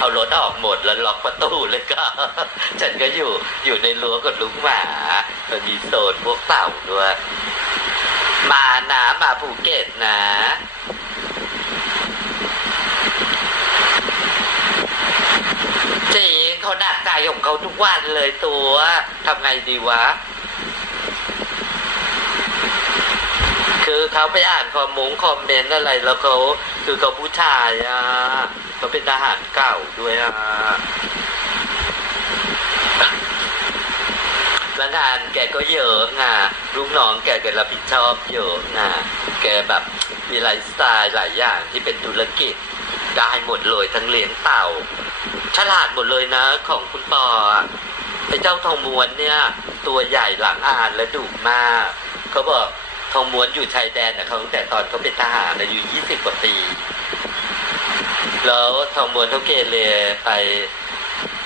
เอารถออกหมดแล้วล็อกประตูเลยก็ ฉันก็อยู่อยู่ในรั้วกับลูกหมามันมีโซนพวกเต่าด้วย มานะมาภูเก็ตนะจริงเขาหนักใจของเขาทุกวันเลยตัวทำไงดีวะ คือเขาไปอ่านคอมมงคอมเมนต์อะไรแล้วเขาคือเขาผู้ชายอะ เขาเป็นทหารเก่าด้วยอะแล้วงานแกก็เยอะไงลูกน้องแกแกรับผิดชอบเยอะไงแกแบบมีไลฟ์สไตล์หลายอย่างที่เป็นธุรกิจได้หมดเลยทั้งเลี้ยงเต่า ฉลาดหมดเลยนะของคุณปอไอ้เจ้าทองม้วนเนี่ย ตัวใหญ่หลังอ่านและดุมากเขาบอกทองม้วนอยู่ชายแดนนะเขาตั้งแต่ตอนเขาเป็นทหารอายุยี่สิบกว่าปี แล้วทองม้วนเขาเกเรไป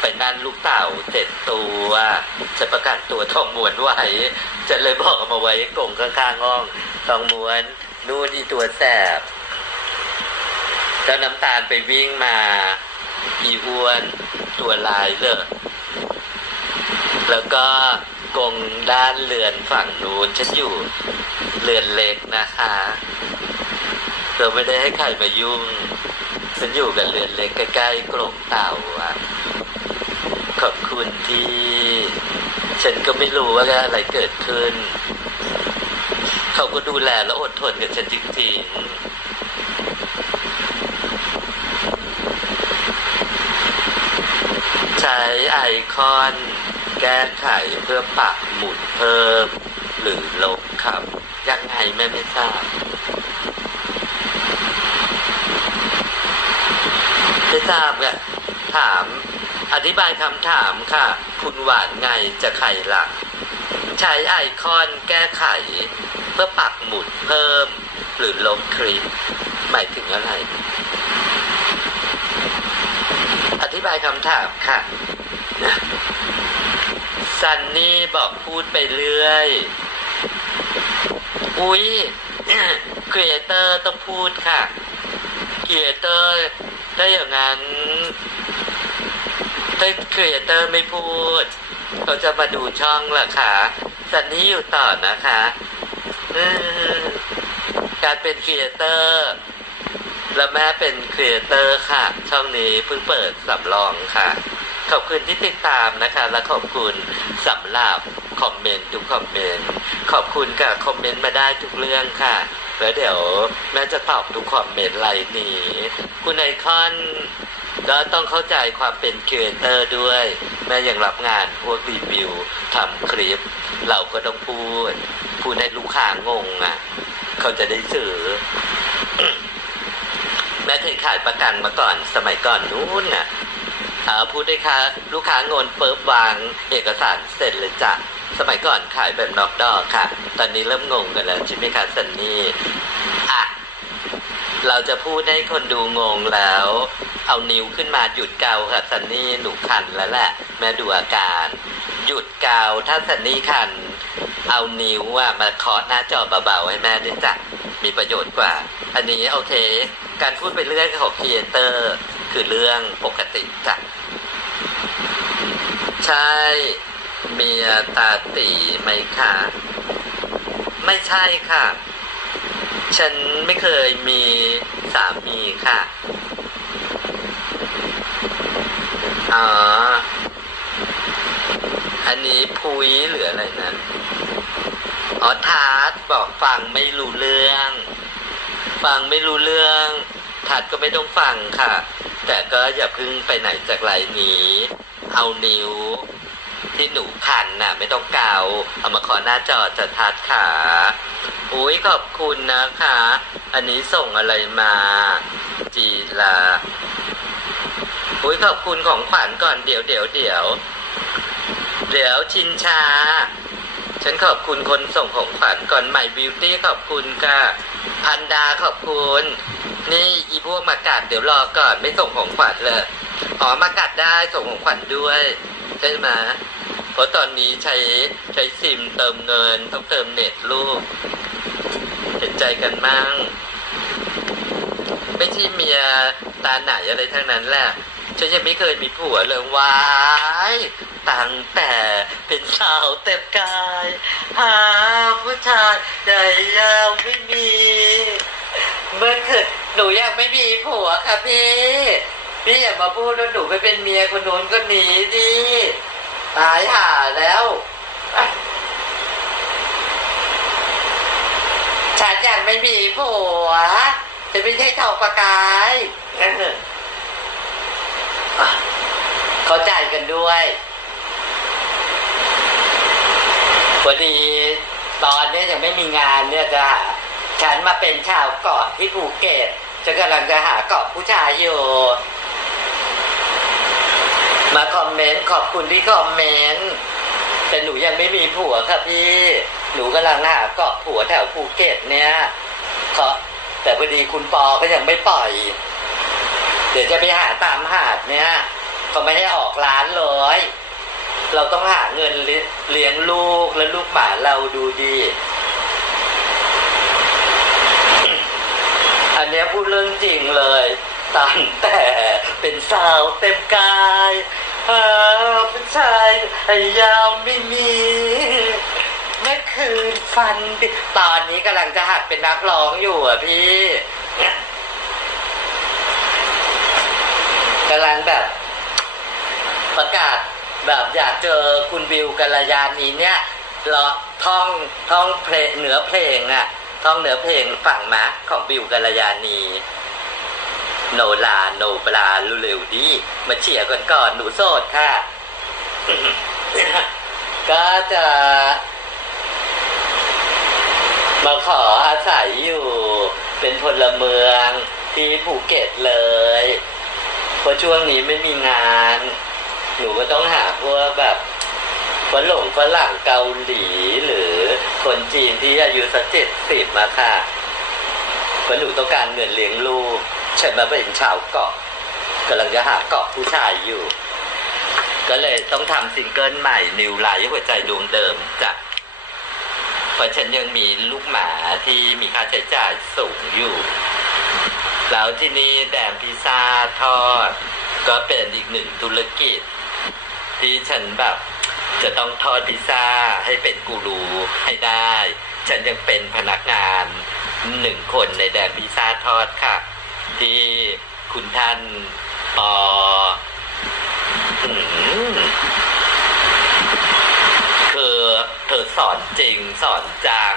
ไปนั่นลูกเต่าเจ็ดตัวจะประกันตัวทองม้วนไว้จะเลยบอกเอามาไว้กงข้างๆห้องทองม้วนนู่นอีตัวแสบแล้วน้ำตาลไปวิ่งมาอีอ้วนตัวลายเลยแล้วก็กงด้านเรือนฝั่งนู้นฉันอยู่เรือนเล็กนะคะเราไม่ได้ให้ใครมายุ่ง ฉันอยู่กับเรือนเล็กใกล้ๆกรงเต่าอะ ขอบคุณที่ ฉันก็ไม่รู้ว่าอะไรเกิดขึ้น เขาก็ดูแลและอดทนกับฉันจริงๆ ใช้ไอคอนแก้ไขเพื่อปักหมุดเพิ่ม หรือลบครับ ยังไงแม่ไม่ทราบ ไม่ทราบอะถาม อธิบายคำถามค่ะ คุณหวานไงจะไขหลัก ใช้ไอคอนแก้ไข เพื่อปักหมุดเพิ่ม หรือลบคลิปหมายถึงอะไร อธิบายคำถามค่ะซันนี่บอกพูดไปเรื่อย อุ๊ยครีเอเตอร์ต้องพูดค่ะครีเอเตอร์ ถ้าอย่างนั้นถ้าครีเอเตอร์ไม่พูดเขาจะมาดูช่องล่ะค่ะซันนี่อยู่ต่อนะคะการเป็นครีเอเตอร์แล้วแม่เป็นครีเอเตอร์ค่ะ ช่องนี้เพิ่งเปิดสำรองค่ะ ขอบคุณที่ติดตามนะคะ และขอบคุณสำหรับคอมเมนต์ทุกคอมเมนต์ ขอบคุณกับคอมเมนต์มาได้ทุกเรื่องค่ะ แล้วเดี๋ยวแม่จะตอบทุกคอมเมนต์ไลน์นี้ คุณไอคอนก็ต้องเข้าใจความเป็นครีเอเตอร์ด้วย แม่ยังรับงานพวกรีวิวทำคลิป เราก็ต้องพูด พูดให้ลูกค้างงอะ เขาจะได้ซื้อแม่เคยขายประกันมาก่อน สมัยก่อนนู้นน่ะพูดได้ค่ะ ลูกค้างนเปิบวาง เอกสารเสร็จเลยจ้ะ สมัยก่อนขายแบบน็อกดอกค่ะ ตอนนี้เริ่มงงกันแล้วใช่ไหมคะซันนี่อะเราจะพูดให้คนดูงงแล้ว เอานิ้วขึ้นมาหยุดเกาค่ะซันนี่หนูคันแล้วแหละ แม่ดูอาการ หยุดเกาถ้าซันนี่คัน เอานิ้วอะมาเคาะหน้าจอเบาๆให้แม่ด้จ้ะมีประโยชน์กว่า อันนี้โอเค การพูดไปเรื่องของครีเอเตอร์คือเรื่องปกติจ้ะใช่ เมียตาตีไหมคะไม่ใช่ค่ะ ฉันไม่เคยมีสามีค่ะ อ๋อ อันนี้พุยหรืออะไรนั้นอ๋อทาร์ตบอกฟังไม่รู้เรื่อง ฟังไม่รู้เรื่องทัดก็ไม่ต้องฟังค่ะ แต่ก็อย่าพึ่งไปไหนจากไหลหนีเอานิ้ว ที่หนูคันน่ะ ไม่ต้องเกาเอามาขอหน้าจอจะทัดขาอุ้ยขอบคุณนะคะ อันนี้ส่งอะไรมา จีลาอุ้ยขอบคุณของขวัญก่อนเดี๋ยวเดี๋ยวเดี๋ยวเดี๋ยวชินชา ฉันขอบคุณคนส่งของขวัญก่อนใหม่บิวตี้ขอบคุณค่ะพันดาขอบคุณ นี่อีพวกมากัดเดี๋ยวรอก่อนไม่ส่งของขวัญเลยอ๋อมากัดได้ส่งของขวัญด้วย ใช่ไหมเพราะตอนนี้ใช้ใช้ซิมเติมเงิน ต้องเติมเน็ตลูกเห็นใจกันมั่งไม่ใช่เมียตาไหนอะไรทั้งนั้นแหละฉันยังไม่เคยมีผัวเลยวายตั้งแต่เป็นสาวเต็มกาย หาผู้ชายใดยังไม่มี เมื่อคืนหนูอยังไม่มีผัวค่ะพี่ พี่อย่ามาพูดว่าหนูไปเป็นเมียคนนู้นคนนี้ดิตายห่าแล้วฉันยังไม่มีผัวจะไม่ใช่เทองประกายเอออะเข้าใจกันด้วยพอดีตอนนี้ยังไม่มีงานเนี่ยจ้ะฉันมาเป็นชาวเกาะที่ภูเก็ตฉันกำลังจะหาเกาะผู้ชายอยู่ มาคอมเมนต์ขอบคุณที่คอมเมนต์แต่หนูยังไม่มีผัวค่ะพี่ หนูกำลังหาเกาะผัวแถวภูเก็ตเนี่ยขอแต่พอดีคุณปอก็ยังไม่ปล่อย เดี๋ยวจะไปหาตามหาดเนี่ยเขาไม่ให้ออกร้านเลยเราต้องหาเงินเลี้ยงลูกและลูกหมาเราดูดี อันนี้พูดเรื่องจริงเลย ตั้งแต่เป็นสาวเต็มกายหาผู้ชายอ้ยาวไม่มีเมื่อคืนฟันดิตอนนี้กำลังจะหัดเป็นนักร้องอยู่อะพี่กำลังแบบ ประกาศแบบอยากเจอคุณบิวกัลยานีเนี่ยรอท่องท่องเพลงเหนือเพลงอะ ท่องเหนือเพลงฝั่งมะของบิวกัลยานี โนลาโนปลาเร็วๆดีมาเฉียร์ก่อนก่อนหนูโสดค่ะ ก็จะมาขออาศัยอยู่เป็นพลเมืองที่ภูเก็ตเลย เพราะช่วงนี้ไม่มีงาน หนูก็ต้องหาพวกแบบฝรั่งฝรั่งเกาหลีหรือคนจีนที่อายุสักเจ็ดสิบมาค่ะเพราะหนูต้องการเงินเลี้ยงลูก ฉันมาเป็นชาวเกาะกำลังจะหาเกาะผู้ชายอยู่ ก็เลยต้องทำซิงเกิลใหม่ นิวไลท์หัวใจดวงเดิมจ้ะเพราะฉันยังมีลูกหมาที่มีค่าใช้จ่ายสูงอยู่ แล้วที่นี่แดมพิซซ่าทอด ก็เป็นอีกหนึ่งธุรกิจ ที่ฉันแบบจะต้องทอดพิซซ่าให้เป็นกูรูให้ได้ ฉันยังเป็นพนักงานหนึ่งคนในแดนพิซซ่าทอดค่ะ ท่านปออืมคือเธอสอนจริงสอนจัง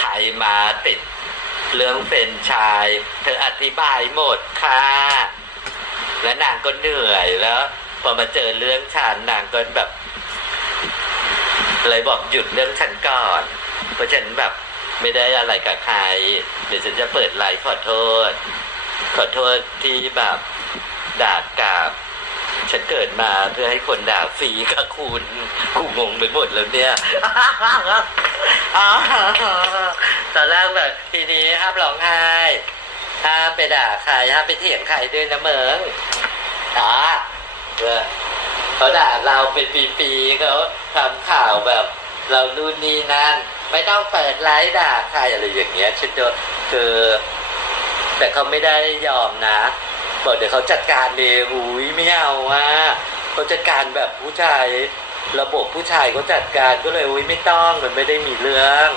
ใครมาติดเรื่องเป็นชาย เธออธิบายหมดค่ะ และนางก็เหนื่อยแล้ว พอมาเจอเรื่องฉันนางก็แบบ เลยบอกหยุดเรื่องฉันก่อน เพราะฉันแบบไม่ได้อะไรกับใคร เดี๋ยวฉันจะเปิดไลฟ์ขอโทษ ขอโทษที่แบบด่ากาบฉันเกิดมาเพื่อให้คนด่าฟรีกับคุณกูงงไปหมดแล้วเนี่ยตอนแรกแบบทีนี้ห้ามร้องไห้ห้ามไปด่าใครห้ามไปเถียงใครด้วยนะเมืองอ๋อเออเขาด่าเราเป็นปีๆเขาทำข่าวแบบ เรานู่นนี่นั่น ไม่ต้องเปิดไลฟ์ด่าใครอะไรอย่างเงี้ยฉันจะคือ แต่เขาไม่ได้ยอมนะบอกเดี๋ยวเขาจัดการเองอุ้ยไม่เอาว่าเขาจัดการแบบผู้ชาย ระบบผู้ชายเขาจัดการก็เลยอุ้ยไม่ต้องมันไม่ได้มีเรื่อง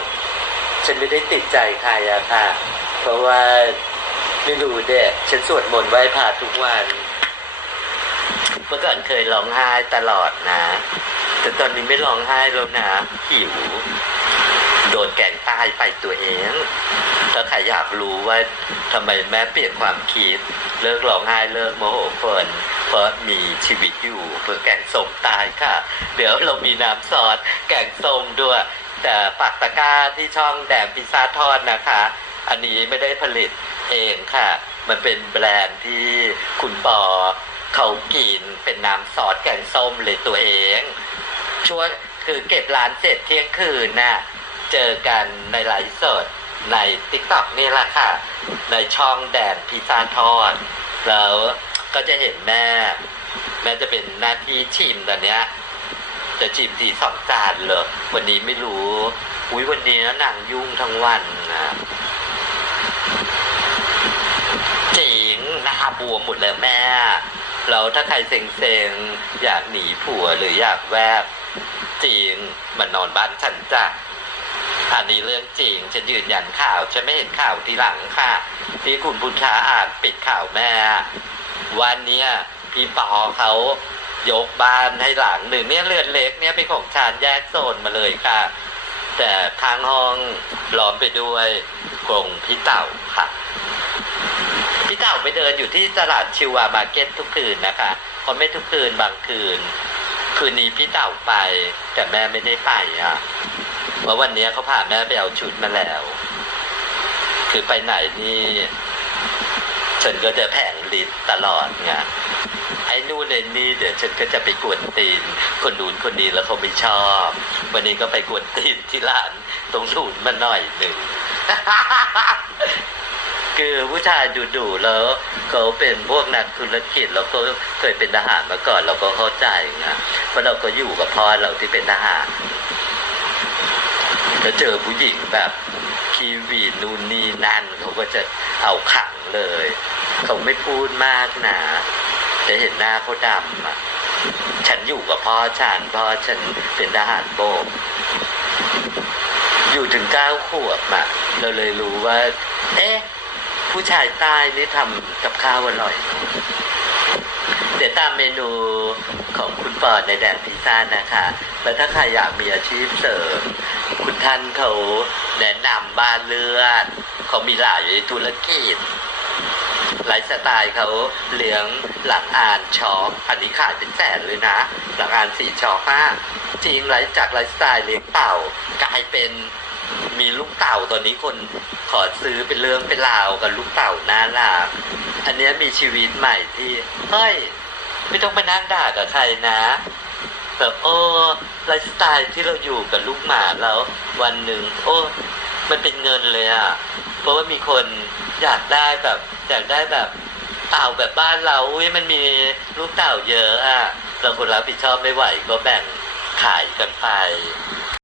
ฉันไม่ได้ติดใจใครอะค่ะ เพราะว่าไม่รู้เด็กฉันสวดมนต์ไหว้พระทุกวันเมื่อก่อนเคยร้องไห้ตลอดนะ แต่ตอนนี้ไม่ร้องไห้แล้วนะหิว โดนแกล้งตายไปตัวเอง ถ้า รอยากรู้ว่าทำไมแม่เปลี่ยนความคิด เลิกร้องไห้เลิกโมโหเฟินเพราะมีชีวิตอยู่เพื่อแกงส้มตายค่ะ เดี๋ยวเรามีน้ำซอสแกงส้มด้วยแต่ปักตะกร้าที่ช่องแดมพิซซ่าทอดนะคะ อันนี้ไม่ได้ผลิตเองค่ะ มันเป็นแบรนด์ที่คุณปอเขากินเป็นน้ำซอสแกงส้มเลยตัวเอง ช่วยคือเก็บร้านเสร็จเที่ยงคืนน่ะ เจอกันในไลฟ์สด ในติ๊กต็อกนี่แหละค่ะ ในช่องแดนพิซซ่าทอดแล้วก็จะเห็นแม่ แม่จะเป็นหน้าที่ชิมตอนเนี้ย จะชิมทีสองจานเลยวันนี้ไม่รู้อุ้ยวันนี้นางยุ่งทั้งวันนะจริงหน้าบวมหมดเลยแม่เราถ้าใครเซ็งๆ อยากหนีผัวหรืออยากแวบจริงมันนอนบ้านฉันจ้ะ อันนี้เรื่องจริงฉันยืนยันข่าวฉันไม่เห็นข่าวทีหลังค่ะ ที่คุณพุทธาอ่านปิดข่าวแม่ วันเนี้ยพี่ปอเขายกบ้านให้หลังหนึ่งเนี่ยเรือนเล็กเนี่ยเป็นของชานแยกโซนมาเลยค่ะ แต่ทางห้องล้อมไปด้วยกรงพี่เต่าค่ะพี่เต่าไปเดินอยู่ที่ตลาดชิวามาร์เก็ตทุกคืนนะคะเพราะไม่ทุกคืนบางคืน คืนนี้พี่เต่าไป แต่แม่ไม่ได้ไปอะ เพราวันนี้เขาพาแม่ไปเอาชุดมาแล้ว คือไปไหนนี่ฉันก็จะแผงลิตตลอดไงไอ้นู่นไอ้นี่เดี๋ยวฉันก็จะไปกวนตีน คนนู้นคนนี้แล้วเขาไม่ชอบ วันนี้ก็ไปกวนตีนที่ร้านตรงศูนย์มาหน่อยหนึ่งคือผู้ชายดูๆแล้วเขาเป็นพวกนักธุรกิจแล้วก็เคยเป็นทหารมาก่อนเราก็เข้าใจไงเพราะเราก็อยู่กับพ่อเราที่เป็นทหาร แล้วเจอผู้หญิงแบบคีวีนูนนี่นั่นเขาก็จะเอาขังเลย เขาไม่พูดมากนะแต่เห็นหน้าเขาดำอะฉันอยู่กับพ่อฉันพ่อฉันเป็นทหารโบก อยู่ถึงเก้าขวบอะเราเลยรู้ว่า เอ๊ะ ผู้ชายใต้นี่ทำกับข้าวอร่อย เดี๋ยวตามเมนู ของคุณปอดในแดนพิซซ่านะคะ แล้วถ้าใครอยากมีอาชีพเสริม คุณท่านเขาแนะนำบ้านเลือด เขามีหลายธุรกิจไลฟ์สไตล์เขาเลี้ยงหลังอ่านช็อกอันนี้ขายเป็นแสนเลยนะ หลังอ่านสี่ช็อกมาจริงไลฟ์จากไลฟ์สไตล์เลี้ยงเต่ากลายเป็นมีลูกเต่าตอนนี้คนขอซื้อเป็นเรื่องเป็นราวกับลูกเต่าน่ารักอันเนี้ยมีชีวิตใหม่ที่เฮ้ย ไม่ต้องไปนั่งด่ากับใครนะแบบโอ้ไลฟ์สไตล์ที่เราอยู่กับลูกหมาแล้ววันหนึ่งโอ้มันเป็นเงินเลยอะ เพราะว่ามีคนอยากได้แบบอยากได้แบบเต่าแบบบ้านเราอุ้ยมันมีลูกเต่าเยอะอะเราคนรับผิดชอบไม่ไหวก็แบ่งขายกันไป